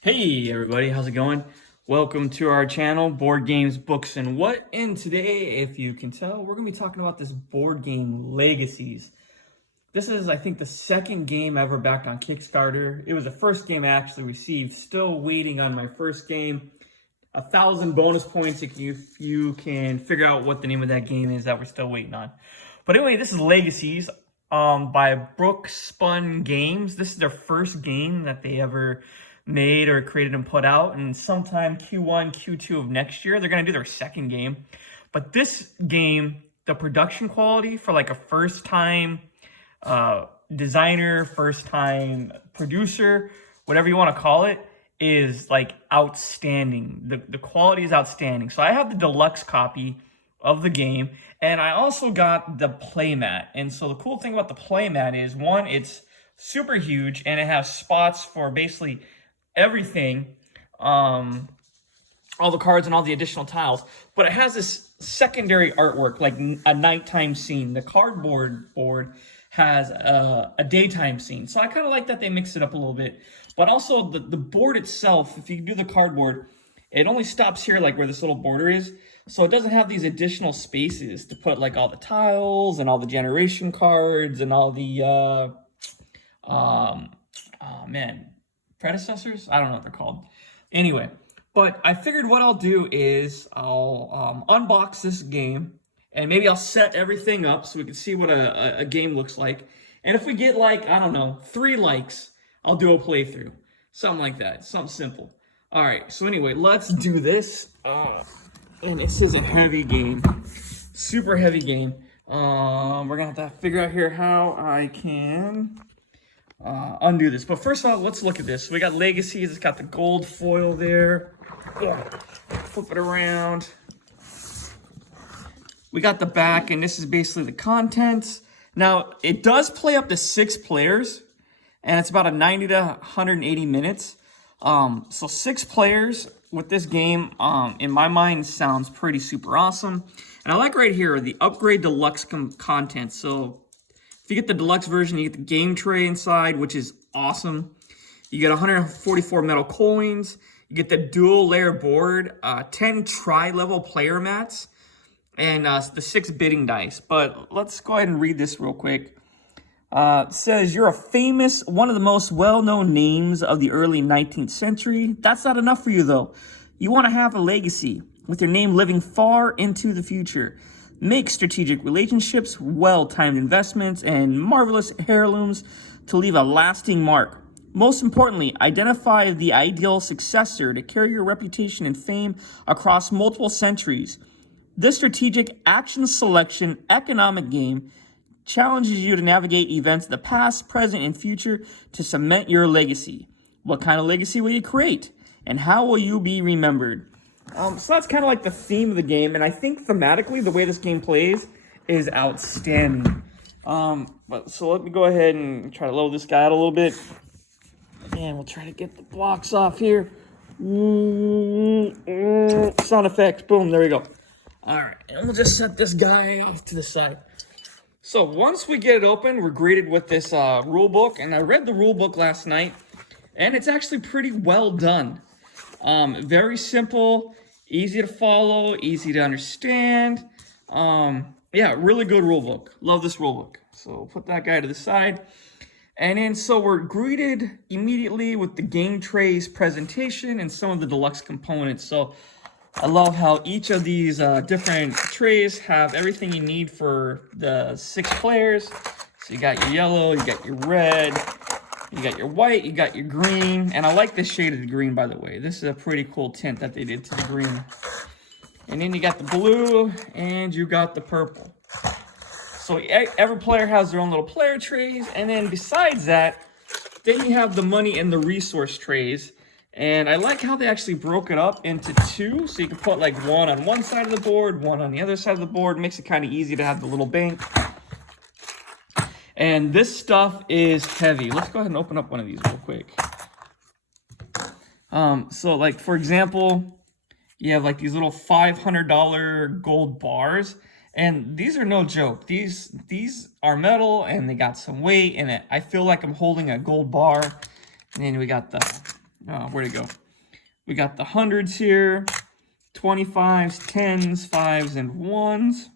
Hey everybody, how's it going? Welcome to our channel, Board Games, Books, and What? And today, if you can tell, we're going to be talking about this board game, Legacies. This is, I think, the second game ever back on Kickstarter. It was the first game I actually received. Still waiting on my first game. 1,000 bonus points if you can figure out what the name of that game is that we're still waiting on. But anyway, this is Legacies by Brookspun Games. This is their first game that they ever made or created and put out, and sometime Q1, Q2 of next year, they're going to do their second game. But this game, the production quality for like a first-time designer, first-time producer, whatever you want to call it, is like outstanding. The quality is outstanding. So I have the deluxe copy of the game, and I also got the playmat. And so the cool thing about the playmat is, one, it's super huge, and it has spots for basically everything, all the cards and all the additional tiles, but it has this secondary artwork, like a nighttime scene. The cardboard board has a daytime scene. So I kind of like that they mix it up a little bit. But also the board itself, if you do the cardboard, it only stops here, like where this little border is. So it doesn't have these additional spaces to put like all the tiles and all the generation cards and all the, predecessors? I don't know what they're called. Anyway, but I figured what I'll do is I'll unbox this game, and maybe I'll set everything up so we can see what a game looks like. And if we get like, I don't know, 3 likes, I'll do a playthrough. Something like that. Something simple. All right, so anyway, let's do this. And this is a heavy game. Super heavy game. We're going to have to figure out here how I can undo this. But first off, let's look at this. So we got Legacies. It's got the gold foil there. Flip it around. We got the back, and this is basically the contents. Now, it does play up to 6 players, and it's about a 90 to 180 minutes. So 6 players with this game, in my mind, sounds pretty super awesome. And I like right here, the upgrade deluxe content. So if you get the deluxe version, you get the game tray inside, which is awesome. You get 144 metal coins. You get the dual layer board, 10 tri-level player mats, and the 6 bidding dice. But let's go ahead and read this real quick. It says, you're one of the most well-known names of the early 19th century. That's not enough for you, though. You want to have a legacy, with your name living far into the future. Make strategic relationships, well-timed investments, and marvelous heirlooms to leave a lasting mark. Most importantly, identify the ideal successor to carry your reputation and fame across multiple centuries. This strategic action selection economic game challenges you to navigate events of the past, present, and future to cement your legacy. What kind of legacy will you create? And how will you be remembered? So that's kind of like the theme of the game, and I think thematically the way this game plays is outstanding. So let me go ahead and try to load this guy out a little bit. And we'll try to get the blocks off here. Sound effects, boom, there we go. All right, and we'll just set this guy off to the side. So once we get it open, we're greeted with this rule book, and I read the rule book last night, and it's actually pretty well done. Very simple, easy to follow, easy to understand. Yeah, really good rule book. Love this rule book. So we'll put that guy to the side. And then so we're greeted immediately with the game trays presentation and some of the deluxe components. So I love how each of these different trays have everything you need for the 6 players. So you got your yellow, you got your red, you got your white, you got your green. And I like this shade of the green, by the way. This is a pretty cool tint that they did to the green. And then you got the blue, and you got the purple. So every player has their own little player trays. And then besides that, then you have the money and the resource trays. And I like how they actually broke it up into 2. So you can put like one on one side of the board, one on the other side of the board. Makes it kind of easy to have the little bank. And this stuff is heavy. Let's go ahead and open up one of these real quick. So like, for example, you have like these little $500 gold bars. And these are no joke. These are metal, and they got some weight in it. I feel like I'm holding a gold bar. And then we got the where'd it go? We got the hundreds here, 25s, 10s, 5s, and 1s.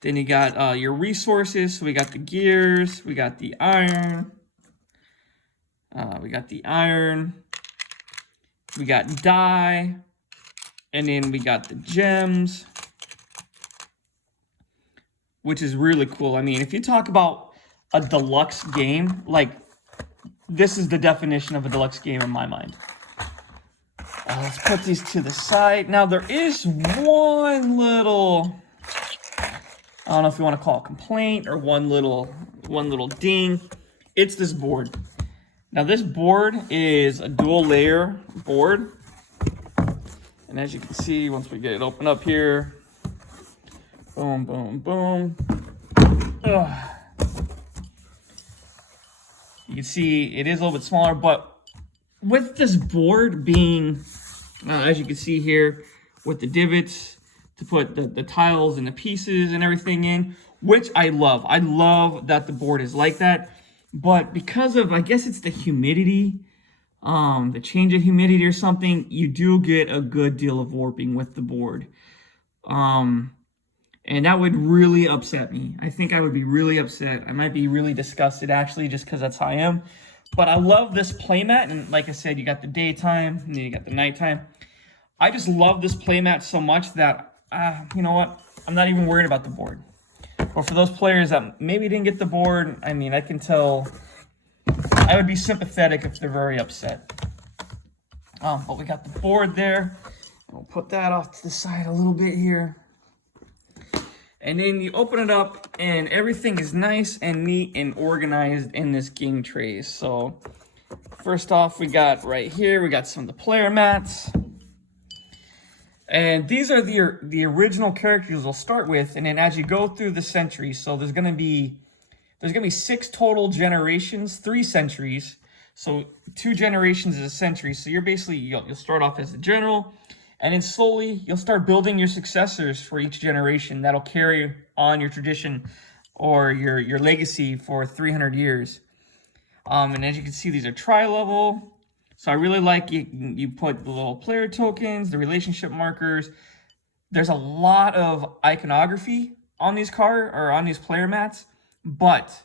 Then you got your resources. So we got the gears, we got the iron, we got dye, and then we got the gems, which is really cool. I mean, if you talk about a deluxe game, like, this is the definition of a deluxe game in my mind. Let's put these to the side. Now, there is one little, I don't know if you want to call it complaint or one little ding. It's this board. Now, this board is a dual layer board. And as you can see, once we get it open up here, boom, boom, boom. Ugh. You can see it is a little bit smaller, but with this board being, as you can see here, with the divots to put the tiles and the pieces and everything in, which I love. I love that the board is like that. But because of, I guess it's the humidity, the change of humidity or something, you do get a good deal of warping with the board. And that would really upset me. I think I would be really upset. I might be really disgusted, actually, just because that's how I am. But I love this playmat. And like I said, you got the daytime, and then you got the nighttime. I just love this playmat so much that, you know what? I'm not even worried about the board. But for those players that maybe didn't get the board, I mean, I can tell I would be sympathetic if they're very upset. But we got the board there. We'll put that off to the side a little bit here. And then you open it up, and everything is nice and neat and organized in this game tray. So first off, we got right here, we got some of the player mats. And these are the original characters we'll start with. And then as you go through the centuries, so there's gonna be 6 total generations, 3 centuries. So 2 generations is a century. So you're basically, you'll start off as a general, and then slowly you'll start building your successors for each generation that'll carry on your tradition or your legacy for 300 years. And as you can see, these are tri-level. So I really like you put the little player tokens, the relationship markers. There's a lot of iconography on these player mats, but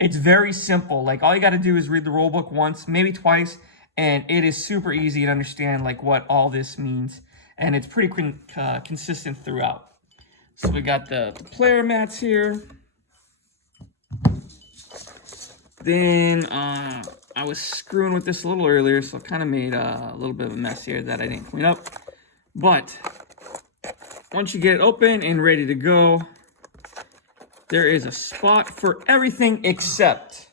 it's very simple. Like, all you got to do is read the rule book once, maybe twice, and it is super easy to understand like what all this means, and it's pretty consistent throughout. So we got the player mats here. Then I was screwing with this a little earlier, so I kind of made a little bit of a mess here that I didn't clean up. But once you get it open and ready to go, there is a spot for everything except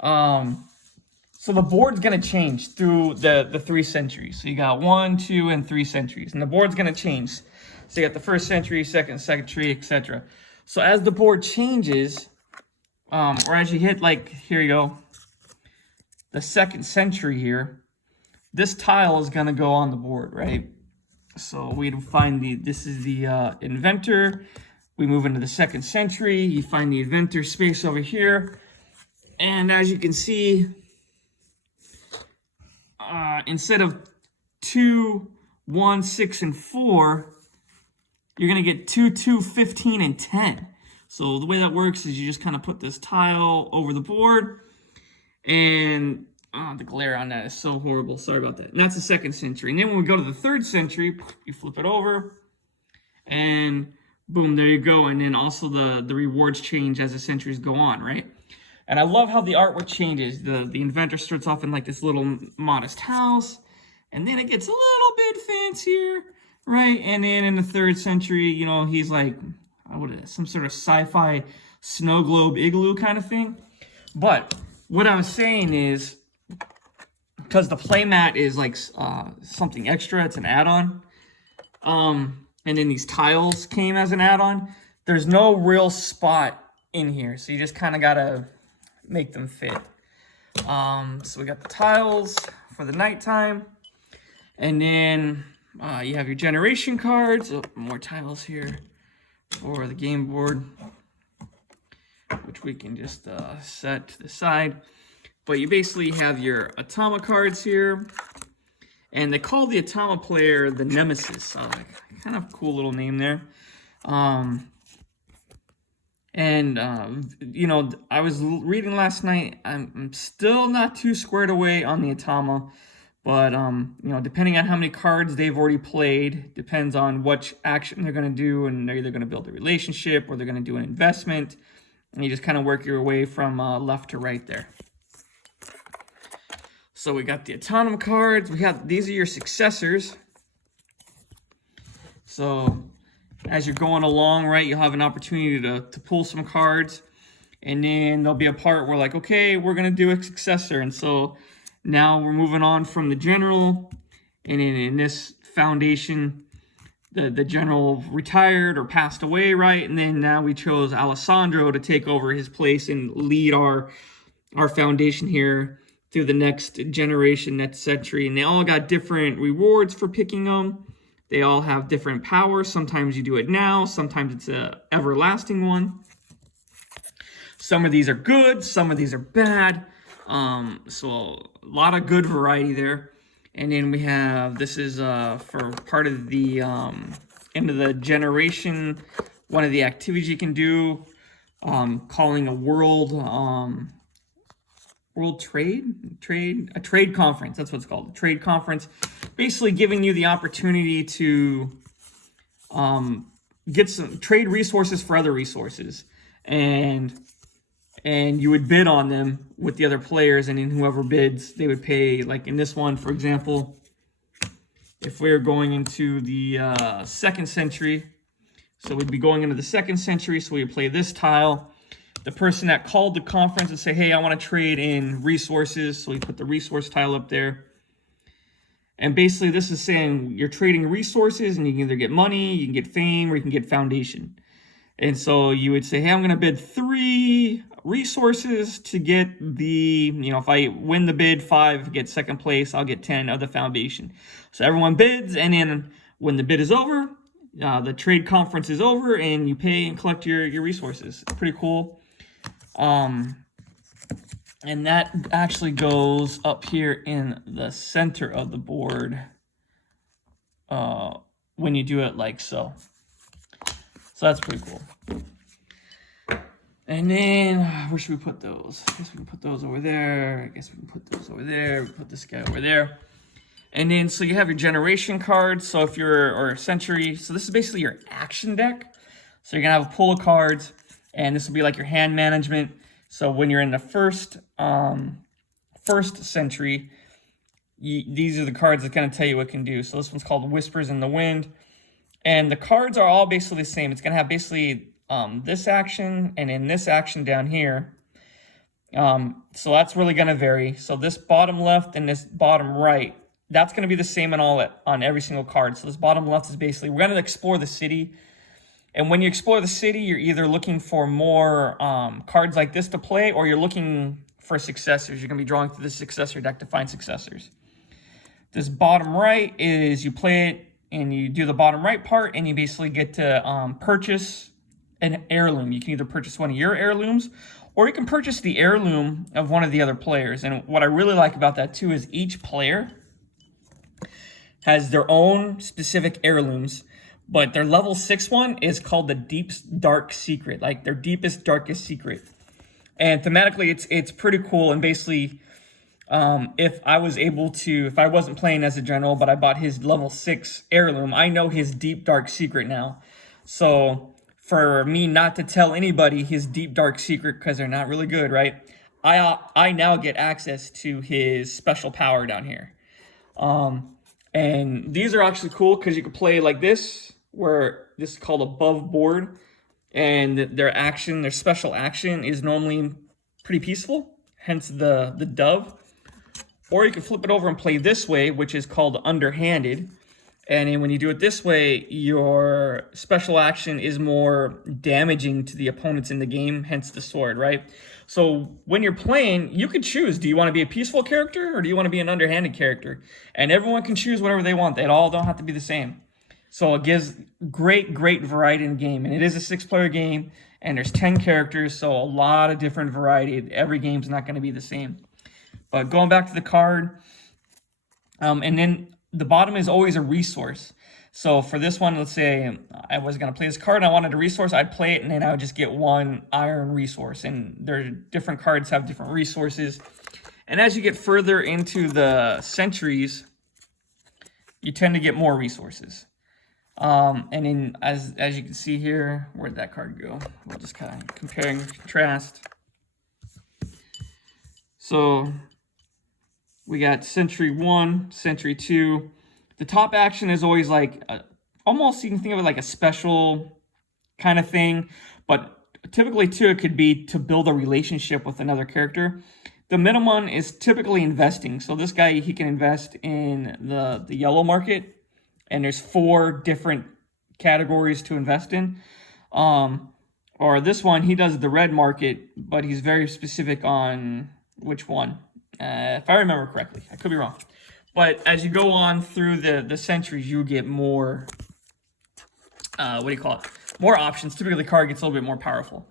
so the board's gonna change through the 3 centuries. So you got 1, 2, and 3 centuries, and the board's gonna change. So you got the 1st century, 2nd century, etc. So as the board changes, or as you hit, like, here you go, the 2nd century here, this tile is gonna go on the board, right? So we'd find this is the inventor. We move into the 2nd century. You find the inventor space over here, and as you can see, instead of 2, 1, 6, and 4, you're gonna get 2, 2, 15, and 10. So the way that works is you just kind of put this tile over the board, and the glare on that is so horrible. Sorry about that. And that's the 2nd century. And then when we go to the 3rd century, you flip it over, and boom, there you go. And then also the rewards change as the centuries go on, right? And I love how the artwork changes. The inventor starts off in like this little modest house, and then it gets a little bit fancier, right? And then in the 3rd century, you know, he's like, what is it, some sort of sci-fi snow globe igloo kind of thing. But what I was saying is, because the playmat is like something extra, it's an add-on, and then these tiles came as an add-on, there's no real spot in here, so you just kind of gotta make them fit. So we got the tiles for the nighttime, and then you have your generation cards. Oh, more tiles here for the game board, which we can just set to the side. But you basically have your Atama cards here. And they call the Atama player the Nemesis. So kind of cool little name there. You know, I was reading last night. I'm still not too squared away on the Atama. But, you know, depending on how many cards they've already played, depends on which action they're going to do. And they're either going to build a relationship or they're going to do an investment. And you just kind of work your way from left to right there. So we got the Autonomous cards. These are your successors. So as you're going along, right, you'll have an opportunity to pull some cards. And then there'll be a part where like, okay, we're going to do a successor. And so now we're moving on from the general. And in this foundation, the general retired or passed away, right? And then now we chose Alessandro to take over his place and lead our foundation here through the next generation, next century. And they all got different rewards for picking them. They all have different powers. Sometimes you do it now. Sometimes it's a everlasting one. Some of these are good. Some of these are bad. So a lot of good variety there. And then we have, this is for part of the end of the generation, one of the activities you can do, calling a world trade conference. That's what it's called, a trade conference. Basically giving you the opportunity to get some trade resources for other resources, and you would bid on them with the other players, and then whoever bids, they would pay. Like in this one, for example, if we're going into the 2nd century, so we'd be going into the 2nd century, so we would play this tile. The person that called the conference would say, hey, I want to trade in resources. So we put the resource tile up there. And basically this is saying you're trading resources, and you can either get money, you can get fame, or you can get foundation. And so you would say, hey, I'm going to bid 3 resources to get the, you know, if I win the bid 5, get 2nd place, I'll get 10 of the foundation. So everyone bids, and then when the bid is over, the trade conference is over, and you pay and collect your resources. It's pretty cool. And that actually goes up here in the center of the board when you do it like so. So that's pretty cool. And then, where should we put those? I guess we can put those over there. I guess we can put those over there. We put this guy over there. And then, so you have your generation cards. So if you're, or century, so this is basically your action deck. So you're gonna have a pool of cards, and this will be like your hand management. So when you're in the first century, these are the cards that kind of tell you what it can do. So this one's called Whispers in the Wind. And the cards are all basically the same. It's going to have basically this action and then this action down here. So that's really going to vary. So this bottom left and this bottom right, that's going to be the same on every single card. So this bottom left is basically, we're going to explore the city. And when you explore the city, you're either looking for more cards like this to play, or you're looking for successors. You're going to be drawing through the successor deck to find successors. This bottom right is you play it and you do the bottom right part, and you basically get to purchase an heirloom. You can either purchase one of your heirlooms, or you can purchase the heirloom of one of the other players. And what I really like about that too is each player has their own specific heirlooms. But their level 6 one is called the Deep Dark Secret, like their deepest, darkest secret. And thematically, it's pretty cool. And basically, if I wasn't playing as a general, but I bought his level 6 heirloom, I know his deep, dark secret now. So for me not to tell anybody his deep, dark secret, because they're not really good, right? I now get access to his special power down here. And these are actually cool because you can play like this, where this is called above board, and their special action is normally pretty peaceful, hence the dove. Or you can flip it over and play this way, which is called underhanded. And then when you do it this way, your special action is more damaging to the opponents in the game, hence the sword, right? So when you're playing, you could choose, do you want to be a peaceful character or do you want to be an underhanded character? And everyone can choose whatever they want. They all don't have to be the same. So it gives great variety in the game. And it is a 6-player game, and there's 10 characters, so a lot of different variety. Every game's not going to be the same. But going back to the card, and then the bottom is always a resource. So for this one, let's say I was going to play this card and I wanted a resource, I'd play it and then I would just get one iron resource. And there different cards have different resources. And as you get further into the centuries, you tend to get more resources. And then as you can see here, where'd that card go? We'll just kind of compare and contrast. So we got Century 1, Century 2. The top action is always like, almost you can think of it like a special kind of thing. But typically too, it could be to build a relationship with another character. The minimum is typically investing. So this guy, he can invest in the yellow market. And there's 4 different categories to invest in. Or this one, he does the red market, but he's very specific on which one. If I remember correctly, I could be wrong. But as you go on through the centuries, you get more, more options. Typically, the card gets a little bit more powerful.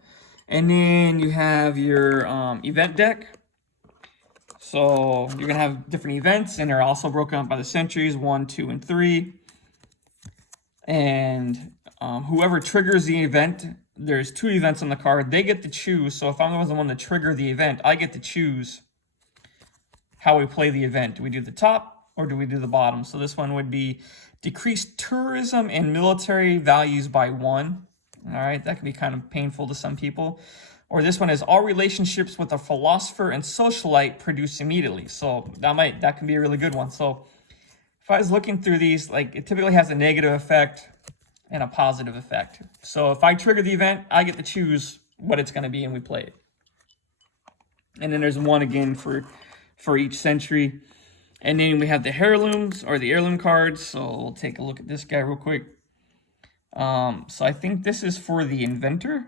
And then you have your event deck. So you're going to have different events, and they're also broken up by the centuries, 1, 2, and 3. And whoever triggers the event, there's 2 events on the card, they get to choose. So if I was the one to trigger the event, I get to choose how we play the event. Do we do the top or do we do the bottom? So this one would be decrease tourism and military values by 1. All right, that can be kind of painful to some people. Or this one is all relationships with a philosopher and socialite produce immediately. So that can be a really good one. So if I was looking through these, like it typically has a negative effect and a positive effect. So if I trigger the event, I get to choose what it's going to be and we play it. And then there's 1 again for each century. And then we have the heirlooms or the heirloom cards. So we'll take a look at this guy real quick. So I think this is for the inventor.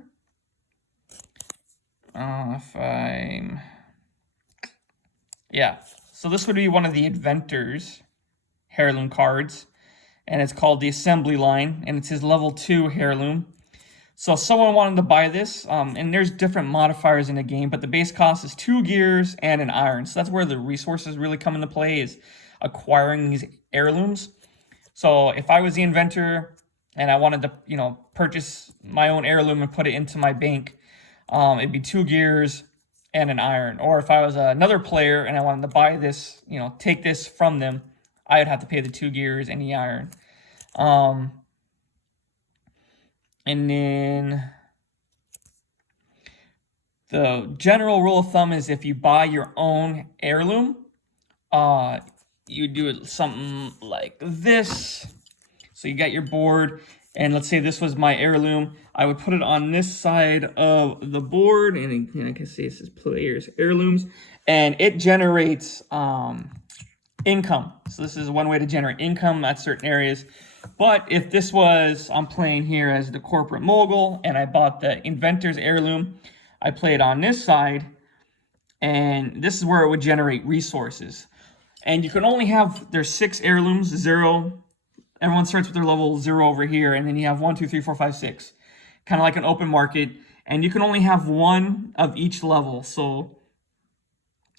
Yeah. So this would be one of the inventor's heirloom cards. And it's called the assembly line. And it's his level 2 heirloom. So if someone wanted to buy this, and there's different modifiers in the game, but the base cost is 2 gears and an iron. So that's where the resources really come into play, is acquiring these heirlooms. So if I was the inventor and I wanted to, purchase my own heirloom and put it into my bank, it'd be 2 gears and an iron. Or if I was another player and I wanted to buy this, take this from them, I would have to pay the 2 gears and the iron. And then the general rule of thumb is if you buy your own heirloom, you do it something like this. So you got your board, and let's say this was my heirloom. I would put it on this side of the board, and I can say this is players' heirlooms, and it generates income. So this is one way to generate income at certain areas. But if this was, I'm playing here as the corporate mogul, and I bought the inventor's heirloom, I play it on this side, and this is where it would generate resources. And you can only have, there's 6 heirlooms, 0. Everyone starts with their level 0 over here, and then you have 1, 2, 3, 4, 5, 6. Kind of like an open market, and you can only have 1 of each level. So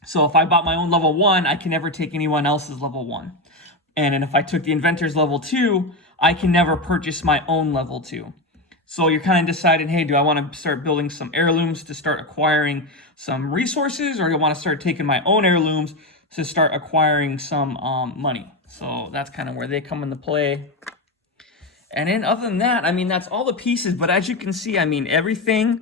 if I bought my own level 1, I can never take anyone else's level 1. And then if I took the inventor's level 2, I can never purchase my own level 2. So you're kind of deciding, hey, do I want to start building some heirlooms to start acquiring some resources, or do I want to start taking my own heirlooms to start acquiring some money? So that's kind of where they come into play. And then other than that, that's all the pieces. But as you can see, everything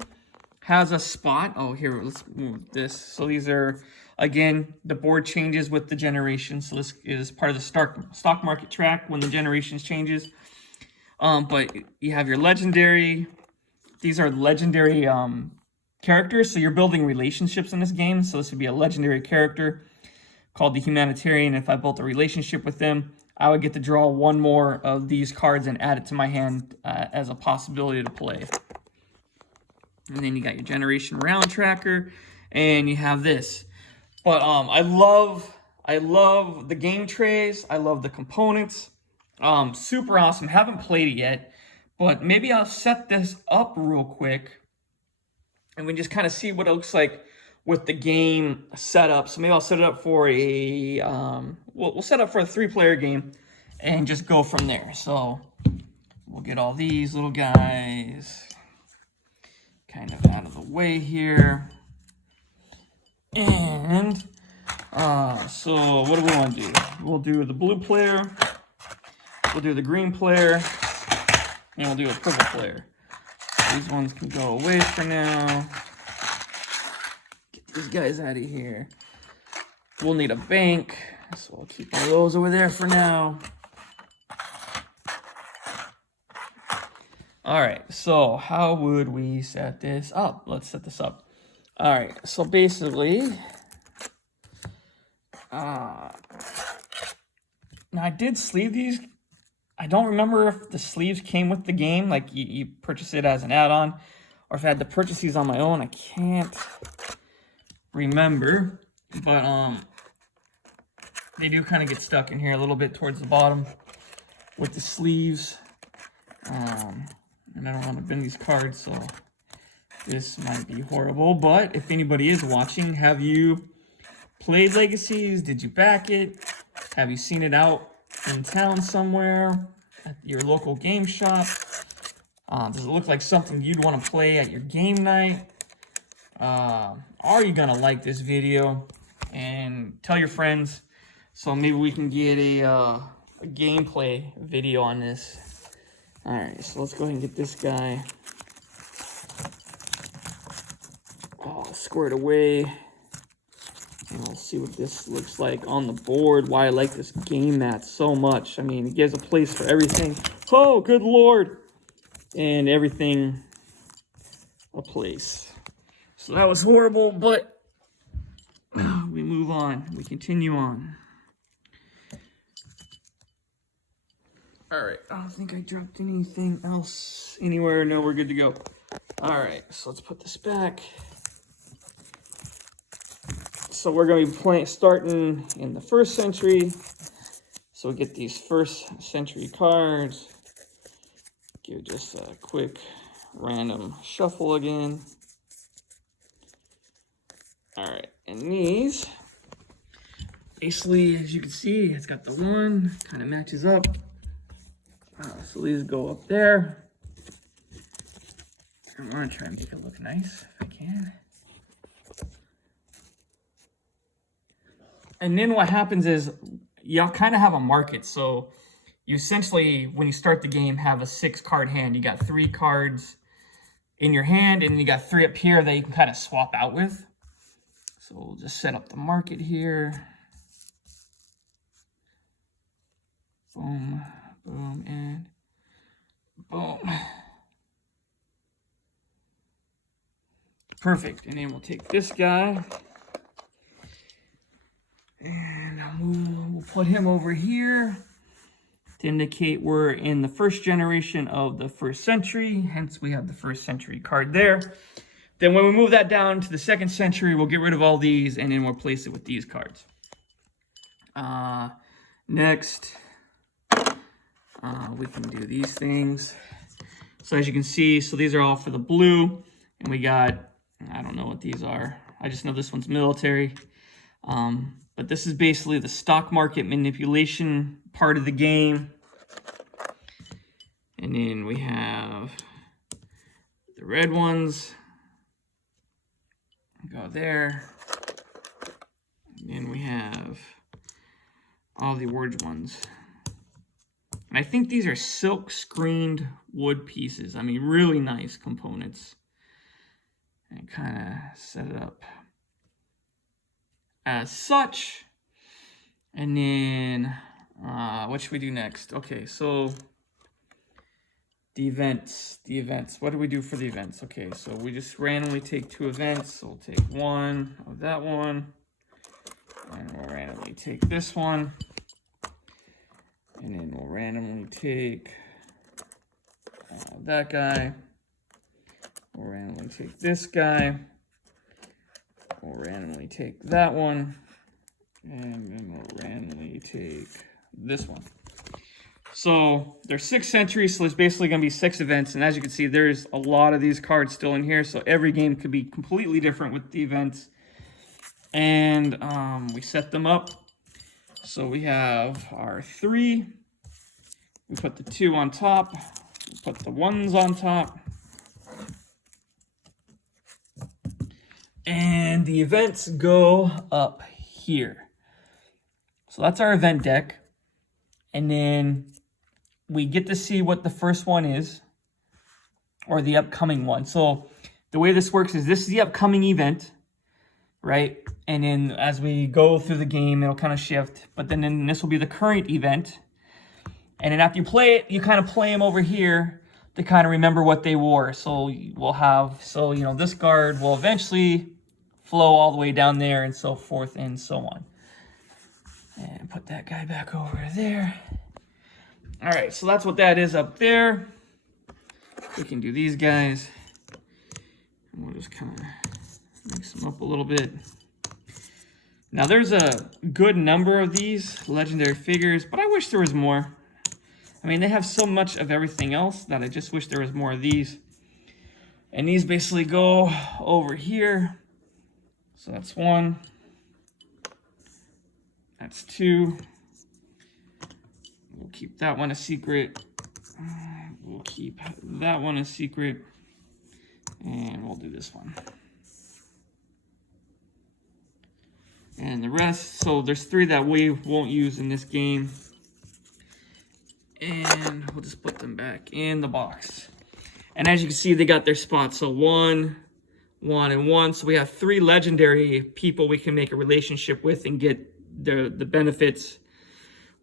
has a spot. Oh, here, let's move this. So these are, again, the board changes with the generation. So this is part of the stock market track when the generations changes. But you have your legendary. These are legendary characters. So you're building relationships in this game. So this would be a legendary character called the humanitarian. If I built a relationship with them, I would get to draw 1 more of these cards and add it to my hand as a possibility to play. And then you got your generation round tracker, and you have this. But I love the game trays. I love the components. Super awesome. Haven't played it yet, but maybe I'll set this up real quick, and we just kind of see what it looks like with the game setup. So maybe I'll set it up for a, we'll set up for a 3-player game and just go from there. So we'll get all these little guys kind of out of the way here. And so what do we want to do? We'll do the blue player, we'll do the green player, and we'll do a purple player. These ones can go away for now. Get these guys out of here. We'll need a bank, so I'll keep all those over there for now. All right, so how would we set this up? Let's set this up. All right, so basically, now I did sleeve these. I don't remember if the sleeves came with the game, like you purchase it as an add-on, or if I had to purchase these on my own. I can't remember, but they do kind of get stuck in here a little bit towards the bottom with the sleeves. And I don't want to bend these cards, so this might be horrible. But if anybody is watching, have you played Legacies? Did you back it? Have you seen it out in town somewhere at your local game shop? Does it look like something you'd want to play at your game night? Are you gonna like this video? And tell your friends, so maybe we can get a gameplay video on this. All right, so let's go ahead and get this guy squared away. And we'll see what this looks like on the board. Why I like this game mat so much. I mean, it gives a place for everything. Oh, good Lord. And everything a place. So that was horrible, but we move on. We continue on. All right, I don't think I dropped anything else anywhere. No, we're good to go. All right, so let's put this back. So we're going to be starting in the 1st century. So we get these 1st century cards. Give just a quick random shuffle again. All right, and these, basically, as you can see, it's got the 1, kind of matches up. So these go up there. I'm gonna try and make it look nice if I can. And then what happens is you'll kind of have a market. So you essentially, when you start the game, have a 6-card hand. You got 3 cards in your hand, and you got 3 up here that you can kind of swap out with. So we'll just set up the market here. Boom, boom, and boom. Perfect. And then we'll take this guy and we'll put him over here to indicate we're in the 1st generation of the 1st century. Hence, we have the 1st century card there. Then when we move that down to the 2nd century, we'll get rid of all these and then we'll replace it with these cards. Next, we can do these things. So as you can see, so these are all for the blue, and we got, I don't know what these are. I just know this one's military. But this is basically the stock market manipulation part of the game. And then we have the red ones. Go there. And then we have all the orange ones. And I think these are silk screened wood pieces. I mean, really nice components. And kind of set it up as such. And then, what should we do next? Okay, so the events. What do we do for the events? Okay, so we just randomly take 2 events. So we'll take 1 of that one. And we'll randomly take this one. And then we'll randomly take that guy. We'll randomly take this guy. We'll randomly take that one. And then we'll randomly take this one. So there's 6 centuries, so there's basically going to be 6 events. And as you can see, there's a lot of these cards still in here. So every game could be completely different with the events. And we set them up. So we have our 3. We put the 2 on top. We put the 1s on top. And the events go up here. So that's our event deck. And then we get to see what the first one is, or the upcoming one. So the way this works is this is the upcoming event, right? And then as we go through the game, it'll kind of shift. But then this will be the current event. And then after you play it, you kind of play them over here to kind of remember what they wore. So we'll have, this guard will eventually flow all the way down there and so forth and so on. And put that guy back over there. All right, so that's what that is up there. We can do these guys. And we'll just kind of mix them up a little bit. Now there's a good number of these legendary figures, but I wish there was more. I mean, they have so much of everything else that I just wish there was more of these. And these basically go over here. So that's 1. That's 2. We'll keep that one a secret. We'll keep that one a secret. And we'll do this one. And the rest, so there's 3 that we won't use in this game. And we'll just put them back in the box. And as you can see, they got their spots. So 1, 1, and 1. So we have 3 legendary people we can make a relationship with and get the benefits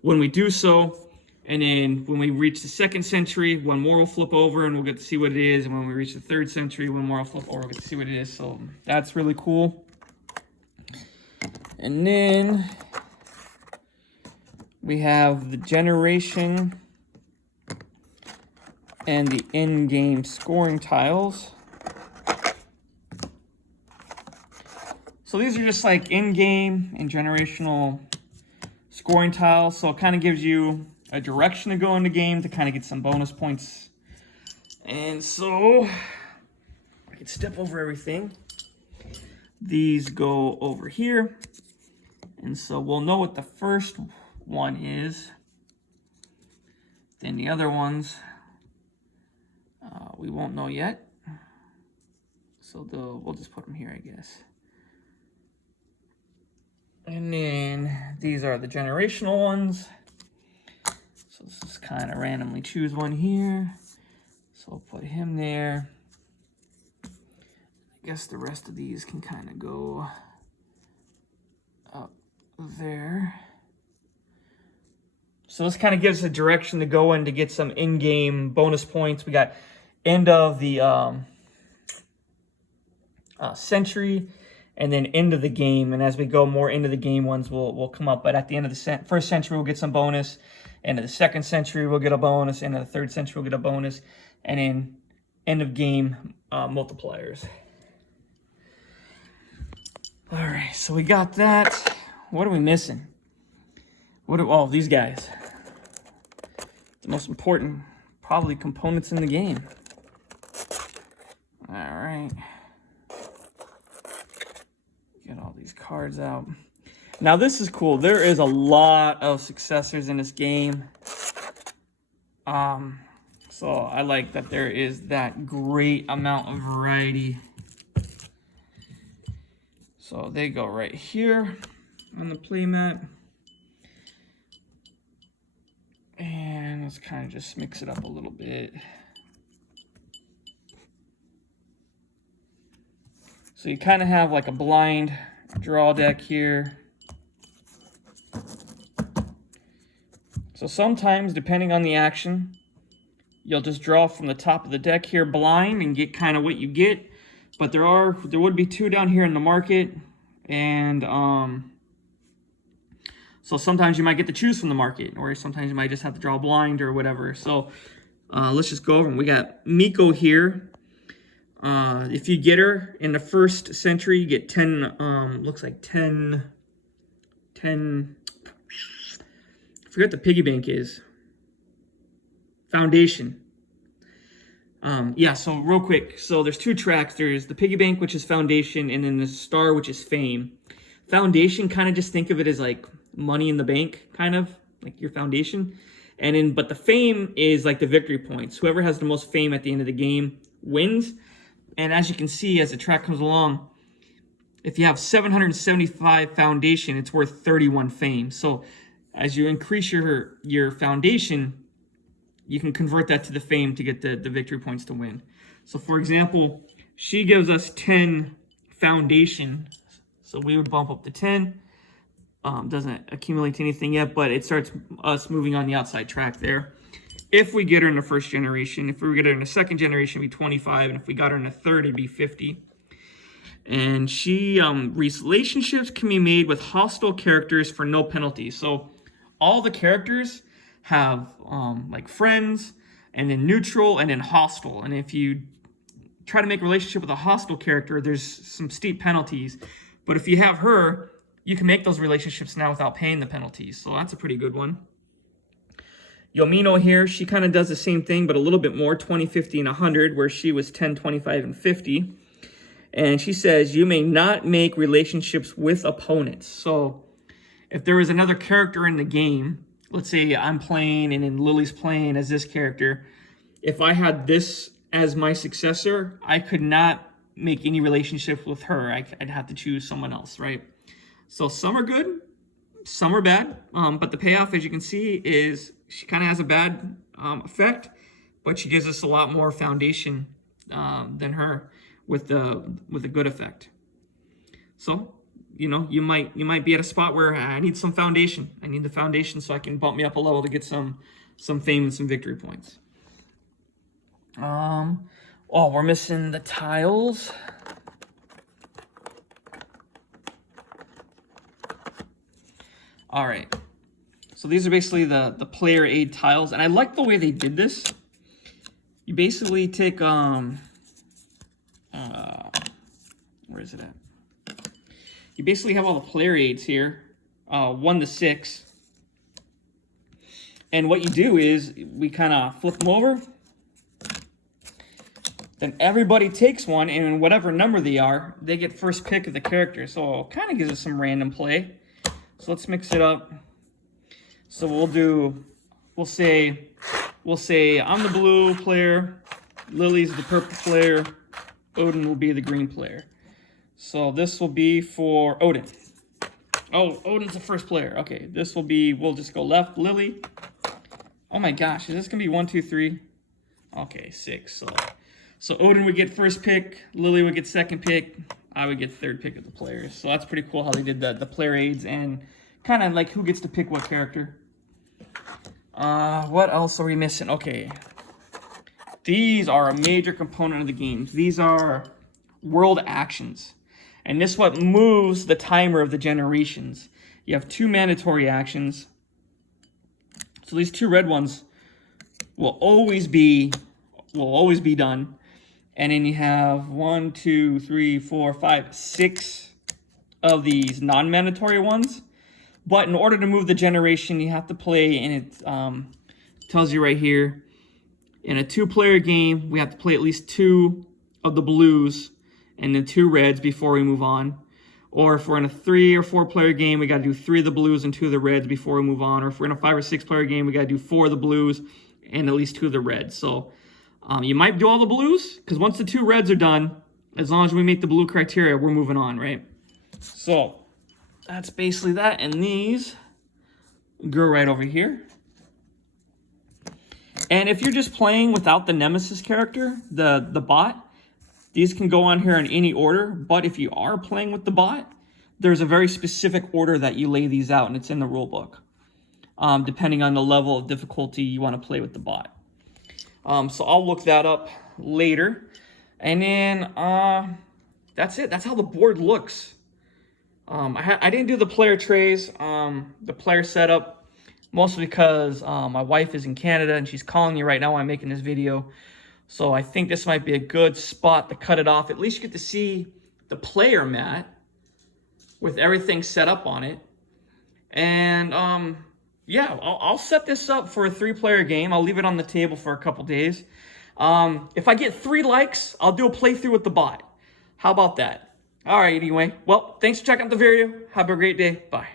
when we do so. And then when we reach the 2nd century, 1 more will flip over and we'll get to see what it is. And when we reach the 3rd century, 1 more will flip over, we'll get to see what it is. So that's really cool. And then we have the generation and the in-game scoring tiles. So these are just like in-game and generational scoring tiles. So it kind of gives you a direction to go in the game to kind of get some bonus points. And so I can step over everything. These go over here. And so we'll know what the first one is. Then the other ones, we won't know yet. So we'll just put them here, I guess. And then these are the generational ones. So let's just kind of randomly choose one here. So I'll put him there. I guess the rest of these can kind of go up there. So this kind of gives a direction to go in to get some in-game bonus points. We got end of the century and then end of the game. And as we go more into the game, ones will come up. But at the end of the first century, we'll get some bonus. End of the 2nd century, we'll get a bonus. End of the 3rd century, we'll get a bonus. And then end of game multipliers. All right, so we got that. What are we missing? Oh, these guys. The most important, probably, components in the game. All right. Get all these cards out. Now, this is cool. There is a lot of successors in this game. So I like that there is that great amount of variety. So they go right here on the playmat. And let's kind of just mix it up a little bit. So you kind of have like a blind draw deck here. So sometimes, depending on the action, you'll just draw from the top of the deck here blind and get kind of what you get. But there would be 2 down here in the market. And so sometimes you might get to choose from the market, or sometimes you might just have to draw blind or whatever. So let's just go over them. We got Miko here. If you get her in the 1st century, you get 10, looks like 10, I forget what the piggy bank is. Foundation. Yeah, so real quick. So there's 2 tracks. There's the piggy bank, which is foundation, and then the star, which is fame. Foundation, kind of just think of it as like money in the bank, kind of like your foundation. And then, but the fame is like the victory points. Whoever has the most fame at the end of the game wins. And as you can see, as the track comes along, if you have 775 foundation, it's worth 31 fame. So as you increase your foundation, you can convert that to the fame to get the victory points to win. So for example, she gives us 10 foundation. So we would bump up to 10. Doesn't accumulate to anything yet, but it starts us moving on the outside track there. If we get her in the first generation, if we get her in the second generation, it'd be 25, and if we got her in the third, it'd be 50. And she, relationships can be made with hostile characters for no penalty. So all the characters have like friends, and then neutral, and then hostile. And if you try to make a relationship with a hostile character, there's some steep penalties. But if you have her, you can make those relationships now without paying the penalties. So that's a pretty good one. Yomino here, she kind of does the same thing, but a little bit more, 20, 50, and 100, where she was 10, 25, and 50. And she says, you may not make relationships with opponents. So if there was another character in the game, let's say I'm playing and then Lily's playing as this character, if I had this as my successor, I could not make any relationship with her. I'd have to choose someone else, right? So some are good, some are bad, but the payoff, as you can see, is she kind of has a bad effect, but she gives us a lot more foundation than her with a good effect. So, you know, you might be at a spot where I need some foundation. I need the foundation so I can bump me up a level to get some fame and some victory points. Oh, we're missing the tiles. All right, so these are basically the player aid tiles, and I like the way they did this. You basically take where is it at? You basically have all the player aids here, 1 to 6, and what you do is we kind of flip them over. Then everybody takes one, and whatever number they are, they get first pick of the character. So it kind of gives us some random play. So let's mix it up. So we'll say I'm the blue player, Lily's the purple player, Odin will be the green player. So this will be for Odin. Oh, Odin's the first player. Okay, this will be, we'll just go left, Lily. Oh my gosh, is this gonna be 1, 2, 3? Okay, 6. So Odin would get first pick, Lily would get second pick, I would get third pick of the players. So that's pretty cool how they did the player aids and kind of like who gets to pick what character. What else are we missing? Okay. These are a major component of the game. These are world actions. And this is what moves the timer of the generations. You have 2 mandatory actions. So these 2 red ones will always be done. And then you have 1, 2, 3, 4, 5, 6 of these non-mandatory ones. But in order to move the generation, you have to play, and it tells you right here, in a 2-player game, we have to play at least 2 of the blues and then 2 reds before we move on. Or if we're in a 3 or 4-player game, we got to do 3 of the blues and 2 of the reds before we move on. Or if we're in a 5 or 6-player game, we got to do 4 of the blues and at least 2 of the reds. So you might do all the blues, because once the 2 reds are done, as long as we meet the blue criteria, we're moving on, right? So that's basically that. And these go right over here. And if you're just playing without the Nemesis character, the bot, these can go on here in any order. But if you are playing with the bot, there's a very specific order that you lay these out, and it's in the rule book, depending on the level of difficulty you want to play with the bot. So I'll look that up later. And then that's it. That's how the board looks. I didn't do the player trays, the player setup, mostly because my wife is in Canada and she's calling me right now while I'm making this video. So I think this might be a good spot to cut it off. At least you get to see the player mat with everything set up on it. And yeah, I'll set this up for a 3-player game. I'll leave it on the table for a couple days. If I get 3 likes, I'll do a playthrough with the bot. How about that? All right, anyway. Well, thanks for checking out the video. Have a great day. Bye.